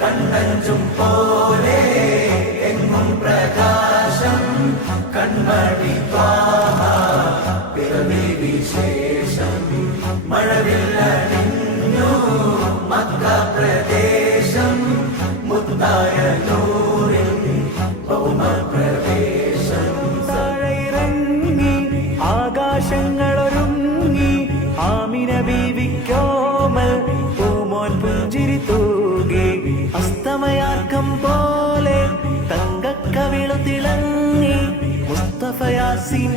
കണ്ണഞ്ചും പോലെ എങ്ങും പ്രകാശം കൺമണി പിറവി വിശേഷം മഴവില്ലണിഞ്ഞു മക്ക പ്രദേശം മുത്തായ നൂറിൻ ഭൗമപ്രവേശം താഴെയിറങ്ങി ആകാശങ്ങളൊരുങ്ങി ആമിന ബീവിക്കോമൽ പൂമോൻ പുഞ്ചിരി തൂകി അസ്തമയാർക്കം പോലെ തങ്കക്കവിളു തിളങ്ങി മുസ്തഫ യാസീൻ